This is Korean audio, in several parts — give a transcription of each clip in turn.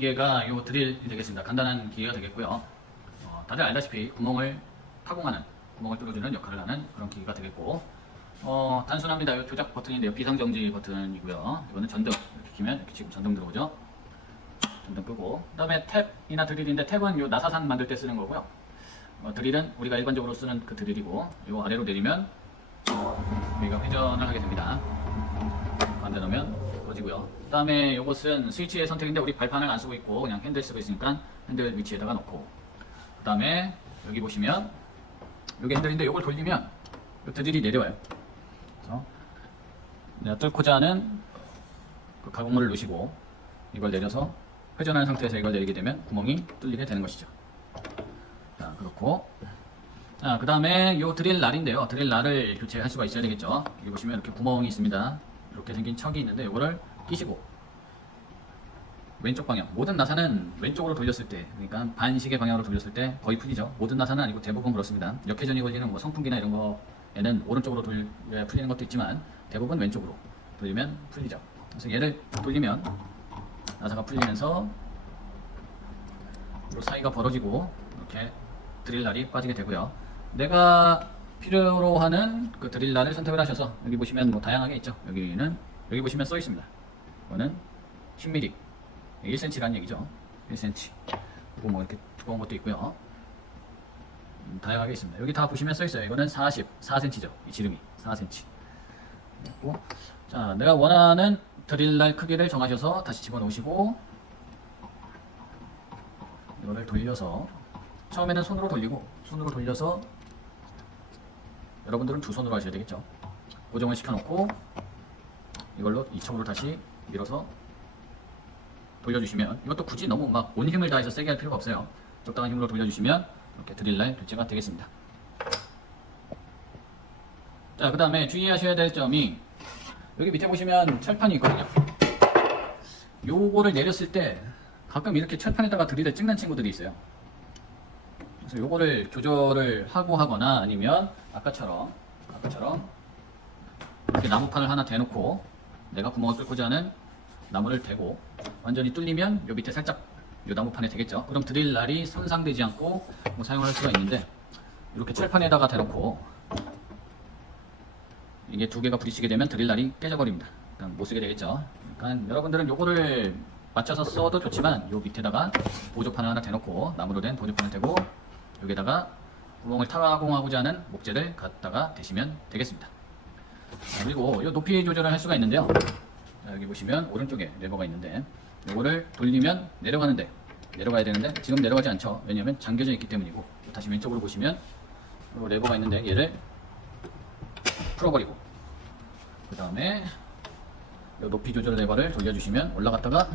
기계가 요 드릴이 되겠습니다. 간단한 기계가 되겠고요. 다들 알다시피 구멍을 타공하는, 구멍을 뚫어주는 역할을 하는 그런 기계가 되겠고, 단순합니다. 요 조작 버튼인데요. 비상정지 버튼이고요. 이거는 전등, 이렇게 키면 이렇게 지금 전등 들어오죠. 전등 끄고, 그 다음에 탭이나 드릴인데, 탭은 요 나사산 만들 때 쓰는 거고요. 드릴은 우리가 일반적으로 쓰는 그 드릴이고, 요 아래로 내리면 여기가 회전을 하게 됩니다. 반대 놓으면 꺼지고요. 그 다음에 요것은 스위치의 선택인데, 우리 발판을 안 쓰고 있고 그냥 핸들 쓰고 있으니까 핸들 위치에다가 놓고, 그 다음에 여기 보시면 요게 핸들인데, 요걸 돌리면 요 드릴이 내려와요. 그래서 내가 뚫고자 하는 그 가공물을 놓으시고 이걸 내려서 회전하는 상태에서 이걸 내리게 되면 구멍이 뚫리게 되는 것이죠. 자, 그렇고, 자, 그 다음에 요 드릴 날인데요. 드릴 날을 교체할 수가 있어야 되겠죠. 여기 보시면 이렇게 구멍이 있습니다. 이렇게 생긴 척이 있는데, 요거를 끼시고 왼쪽 방향, 모든 나사는 왼쪽으로 돌렸을 때, 그러니까 반시계 방향으로 돌렸을 때 거의 풀리죠. 모든 나사는 아니고 대부분 그렇습니다. 역회전이 걸리는 뭐 선풍기나 이런 거에는 오른쪽으로 돌려야 풀리는 것도 있지만 대부분 왼쪽으로 돌리면 풀리죠. 그래서 얘를 돌리면 나사가 풀리면서 이 사이가 벌어지고 이렇게 드릴날이 빠지게 되고요. 내가 필요로 하는 그 드릴날을 선택을 하셔서, 여기 보시면 뭐 다양하게 있죠. 여기 보시면 써 있습니다. 이거는 10mm, 1cm라는 얘기죠. 1cm. 그리고 뭐 이렇게 두꺼운 것도 있고요. 다양하게 있습니다. 여기 다 보시면 써 있어요. 이거는 44cm죠. 이 지름이 4cm. 그리고, 자, 내가 원하는 드릴날 크기를 정하셔서 다시 집어넣으시고, 이거를 돌려서, 처음에는 손으로 돌려서, 여러분들은 두 손으로 하셔야 되겠죠. 고정을 시켜놓고 이걸로 이쪽으로 다시 밀어서 돌려주시면, 이것도 굳이 너무 막 온 힘을 다해서 세게 할 필요가 없어요. 적당한 힘으로 돌려주시면 이렇게 드릴날 교체가 되겠습니다. 자, 그 다음에 주의하셔야 될 점이, 여기 밑에 보시면 철판이 있거든요. 요거를 내렸을 때 가끔 이렇게 철판에다가 드릴을 찍는 친구들이 있어요. 그래서 요거를 조절을 하거나, 아니면 아까처럼 이렇게 나무판을 하나 대놓고 내가 구멍을 뚫고자 하는 나무를 대고 완전히 뚫리면 요 밑에 살짝 요 나무판에 되겠죠. 그럼 드릴날이 손상되지 않고 뭐 사용할 수가 있는데, 이렇게 철판에다가 대놓고 이게 두 개가 부딪히게 되면 드릴날이 깨져버립니다. 그러니까 못 쓰게 되겠죠. 그러니까 여러분들은 요거를 맞춰서 써도 좋지만, 요 밑에다가 보조판을 하나 대놓고, 나무로 된 보조판을 대고 여기다가 구멍을 타공하고자 하는 목재를 갖다가 대시면 되겠습니다. 자, 그리고 이 높이 조절을 할 수가 있는데요. 자, 여기 보시면 오른쪽에 레버가 있는데, 이거를 돌리면 내려가야 되는데 지금 내려가지 않죠. 왜냐하면 잠겨져 있기 때문이고, 다시 왼쪽으로 보시면 이 레버가 있는데 얘를 풀어버리고, 그 다음에 이 높이 조절 레버를 돌려주시면 올라갔다가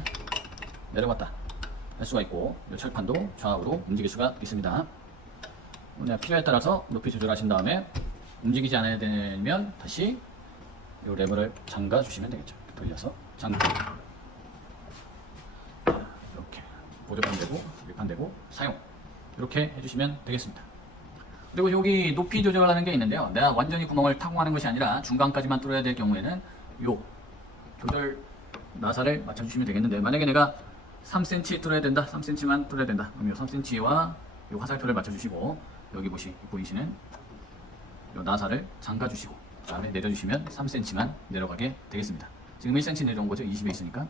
내려갔다 할 수가 있고, 이 철판도 좌우로 움직일 수가 있습니다. 그냥 필요에 따라서 높이 조절하신 다음에 움직이지 않아야 되면 다시 이 레버를 잠가 주시면 되겠죠. 돌려서 잠그고, 이렇게 보조판 되고 위판 되고 사용, 이렇게 해주시면 되겠습니다. 그리고 여기 높이 조절하는 게 있는데요. 내가 완전히 구멍을 타공하는 것이 아니라 중간까지만 뚫어야 될 경우에는 요 조절 나사를 맞춰주시면 되겠는데, 만약에 내가 3cm 뚫어야 된다, 3cm만 뚫어야 된다, 그럼 요 3cm와 요 화살표를 맞춰주시고, 여기 보이시는 요 나사를 잠가주시고 그 다음에 내려주시면 3cm만 내려가게 되겠습니다. 지금 1cm 내려온 거죠. 20에 있으니까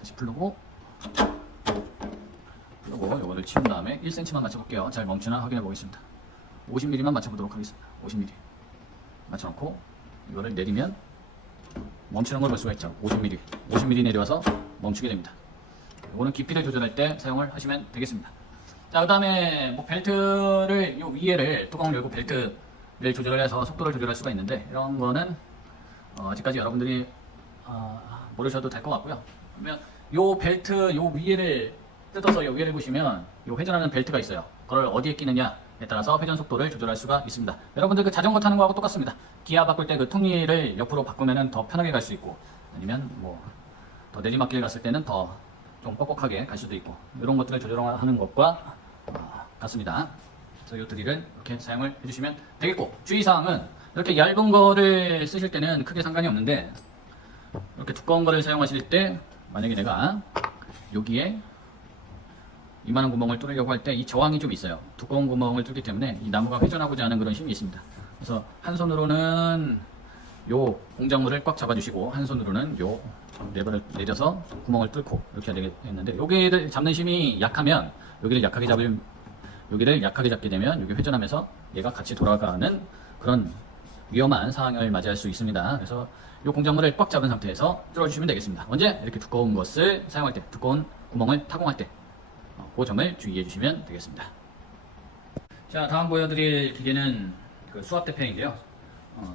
다시 풀고 요거를 치운 다음에 1cm만 맞춰볼게요. 잘 멈추나 확인해 보겠습니다. 50mm만 맞춰보도록 하겠습니다. 50mm 맞춰놓고 이거를 내리면 멈추는 걸 볼 수가 있죠. 50mm 내려와서 멈추게 됩니다. 이거는 깊이를 조절할 때 사용을 하시면 되겠습니다. 자, 그 다음에 뭐 벨트를, 요 위에를 뚜껑을 열고 벨트를 조절을 해서 속도를 조절할 수가 있는데, 이런 거는 아직까지 여러분들이 모르셔도 될 것 같고요. 그러면 요 벨트 요 위에를 뜯어서 요 위에를 보시면 요 회전하는 벨트가 있어요. 그걸 어디에 끼느냐에 따라서 회전 속도를 조절할 수가 있습니다. 여러분들 그 자전거 타는 거하고 똑같습니다. 기아 바꿀 때 그 톱니를 옆으로 바꾸면은 더 편하게 갈 수 있고, 아니면 뭐 더 내리막길 갔을 때는 더 좀 뻑뻑하게 갈 수도 있고, 이런 것들을 조절하는 것과 같습니다. 그래서 이 드릴을 이렇게 사용을 해주시면 되겠고, 주의사항은 이렇게 얇은 거를 쓰실 때는 크게 상관이 없는데, 이렇게 두꺼운 거를 사용하실 때 만약에 내가 여기에 이만한 구멍을 뚫으려고 할 때 이 저항이 좀 있어요. 두꺼운 구멍을 뚫기 때문에 이 나무가 회전하고자 하는 그런 힘이 있습니다. 그래서 한 손으로는 요 공작물을 꽉 잡아주시고 한 손으로는 요 레버를 내려서 구멍을 뚫고 이렇게 해야 되겠는데, 여기를 잡는 힘이 약하면 여기를 약하게 잡게 되면 여기 회전하면서 얘가 같이 돌아가는 그런 위험한 상황을 맞이할 수 있습니다. 그래서 이 공작물을 꽉 잡은 상태에서 뚫어주시면 되겠습니다. 언제? 이렇게 두꺼운 것을 사용할 때, 두꺼운 구멍을 타공할 때, 그 점을 주의해 주시면 되겠습니다. 자, 다음 보여드릴 기계는 그 수압대패인데요.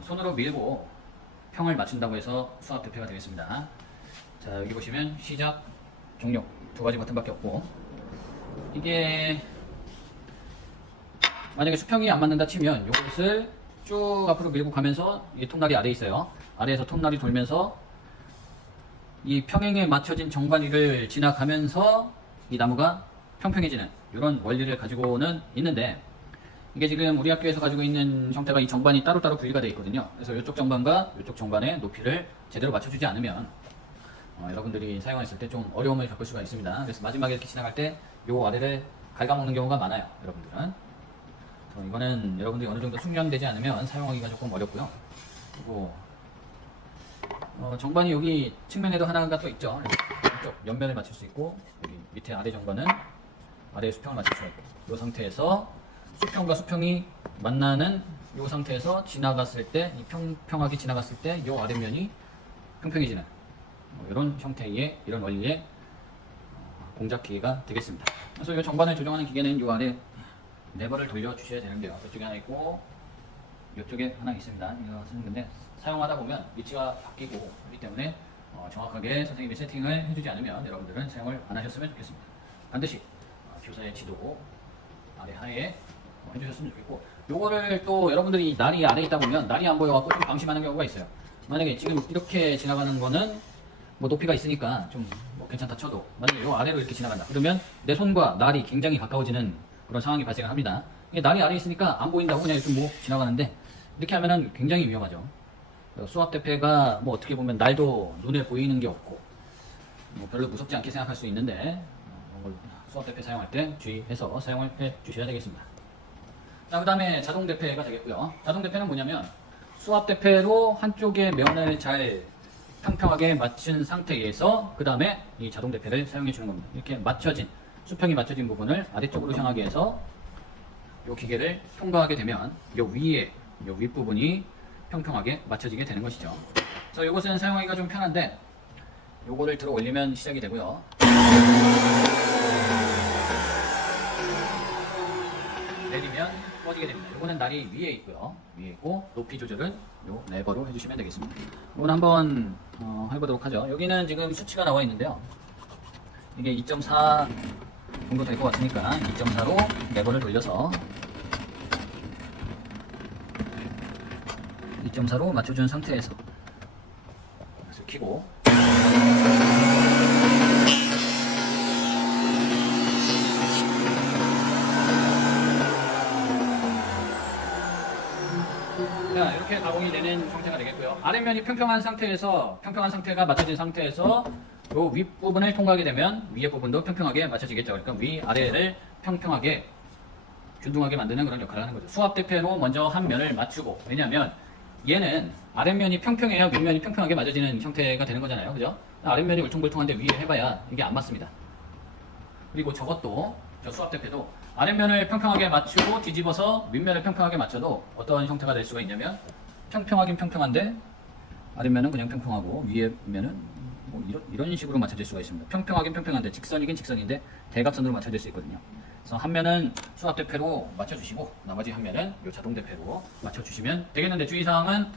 손으로 밀고 평을 맞춘다고 해서 수압대패가 되겠습니다. 자, 여기 보시면 시작, 종료 두 가지 버튼밖에 없고, 이게 만약에 수평이 안 맞는다 치면 이것을 쭉 앞으로 밀고 가면서 이 통날이 아래에 있어요. 아래에서 통날이 돌면서 이 평행에 맞춰진 정관이를 지나가면서 이 나무가 평평해지는 이런 원리를 가지고는 있는데, 이게 지금 우리 학교에서 가지고 있는 형태가 이 정반이 따로따로 분리가 되어 있거든요. 그래서 이쪽 정반과 이쪽 정반의 높이를 제대로 맞춰주지 않으면 여러분들이 사용했을 때 좀 어려움을 겪을 수가 있습니다. 그래서 마지막에 이렇게 지나갈 때 이 아래를 갉아먹는 경우가 많아요, 여러분들은. 이거는 여러분들이 어느 정도 숙련되지 않으면 사용하기가 조금 어렵고요. 그리고 정반이 여기 측면에도 하나가 또 있죠. 이쪽 옆면을 맞출 수 있고, 여기 밑에 아래 정반은 아래 수평을 맞출 수가 있고, 이 상태에서 수평과 수평이 만나는 이 상태에서 지나갔을 때, 이 평평하게 지나갔을 때 이 아랫면이 평평해지는 이런 형태의, 이런 원리의 공작 기계가 되겠습니다. 그래서 이 정반을 조정하는 기계는 이 아래 레버를 돌려 주셔야 되는데요. 이쪽에 하나 있고 이쪽에 하나 있습니다. 이거 쓰는 건데, 사용하다 보면 위치가 바뀌고 하기 때문에 정확하게 선생님이 세팅을 해주지 않으면 여러분들은 사용을 안 하셨으면 좋겠습니다. 반드시 교사의 지도 아래 하에 해주셨으면 좋겠고, 요거를 또 여러분들이 날이 아래에 있다 보면 날이 안 보여갖고 좀 방심하는 경우가 있어요. 만약에 지금 이렇게 지나가는 거는 뭐 높이가 있으니까 좀 뭐 괜찮다 쳐도, 만약에 요 아래로 이렇게 지나간다 그러면 내 손과 날이 굉장히 가까워지는 그런 상황이 발생을 합니다. 이게 날이 아래에 있으니까 안 보인다고 그냥 이렇게 뭐 지나가는데, 이렇게 하면은 굉장히 위험하죠. 수압대패가 뭐 어떻게 보면 날도 눈에 보이는 게 없고 뭐 별로 무섭지 않게 생각할 수 있는데, 수압대패 사용할 때 주의해서 사용을 해 주셔야 되겠습니다. 자, 그 다음에 자동대패가 되겠고요. 자동대패는 뭐냐면 수압대패로 한쪽의 면을 잘 평평하게 맞춘 상태에서 그 다음에 이 자동대패를 사용해 주는 겁니다. 이렇게 맞춰진, 수평이 맞춰진 부분을 아래쪽으로 향하게 해서 이 기계를 통과하게 되면 이 위에, 이 윗부분이 평평하게 맞춰지게 되는 것이죠. 그래서 이것은 사용하기가 좀 편한데, 요거를 들어 올리면 시작이 되고요. 내리면 꺼지게 됩니다. 요거는 날이 위에 있고요. 위에 있고, 높이 조절은 요 레버로 해주시면 되겠습니다. 이건 한번 해보도록 하죠. 여기는 지금 수치가 나와 있는데요. 이게 2.4 정도 될 것 같으니까 2.4로 레버를 돌려서 2.4로 맞춰준 상태에서 그래서 켜고, 자, 이렇게 가공이 되는 형태가 되겠고요. 아랫면이 평평한 상태가 맞춰진 상태에서 요 윗부분을 통과하게 되면 위에 부분도 평평하게 맞춰지겠죠. 그러니까 위 아래를 평평하게 균등하게 만드는 그런 역할을 하는 거죠. 수압대패로 먼저 한 면을 맞추고, 왜냐하면 얘는 아랫면이 평평해야 윗면이 평평하게 맞아지는 형태가 되는 거잖아요. 그죠? 아랫면이 울퉁불퉁한데 위에 해봐야 이게 안 맞습니다. 그리고 저것도, 저 수압대패도 아랫면을 평평하게 맞추고 뒤집어서 윗면을 평평하게 맞춰도 어떤 형태가 될 수가 있냐면, 평평하긴 평평한데 아랫면은 그냥 평평하고 위에 면은 뭐 이런 식으로 맞춰질 수가 있습니다. 평평하긴 평평한데 직선이긴 직선인데 대각선으로 맞춰질 수 있거든요. 그래서 한 면은 수압대패로 맞춰주시고 나머지 한 면은 이 자동대패로 맞춰주시면 되겠는데, 주의사항은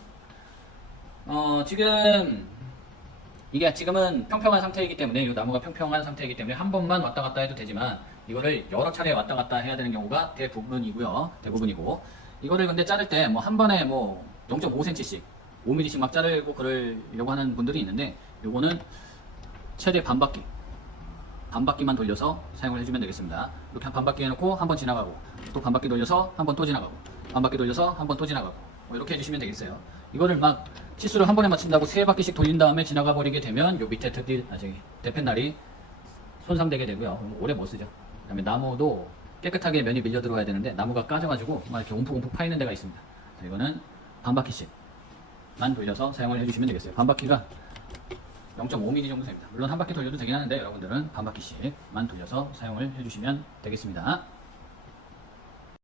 지금은 평평한 상태이기 때문에, 이 나무가 평평한 상태이기 때문에 한 번만 왔다 갔다 해도 되지만, 이거를 여러 차례 왔다 갔다 해야 되는 경우가 대부분이고, 이거를 근데 자를 때 뭐 한 번에 뭐 0.5cm씩 5mm씩 막 자르고 그러려고 하는 분들이 있는데, 요거는 최대 반바퀴만 돌려서 사용을 해주면 되겠습니다. 이렇게 한 반바퀴 해놓고 한 번 지나가고, 또 반바퀴 돌려서 한 번 또 지나가고, 반바퀴 돌려서 한 번 또 지나가고, 뭐 이렇게 해주시면 되겠어요. 이거를 막 치수를 한 번에 맞춘다고 3바퀴씩 돌린 다음에 지나가 버리게 되면 요 밑에 대펜날이 손상되게 되고요. 오래 못 쓰죠. 그다음에 나무도 깨끗하게 면이 밀려 들어와야 되는데 나무가 까져가지고 막 이렇게 움푹움푹 파 있는 데가 있습니다. 그래서 이거는 반 바퀴씩만 돌려서 사용을 해주시면 되겠어요. 반 바퀴가 0.5mm 정도 됩니다. 물론 한 바퀴 돌려도 되긴 하는데 여러분들은 반 바퀴씩만 돌려서 사용을 해주시면 되겠습니다.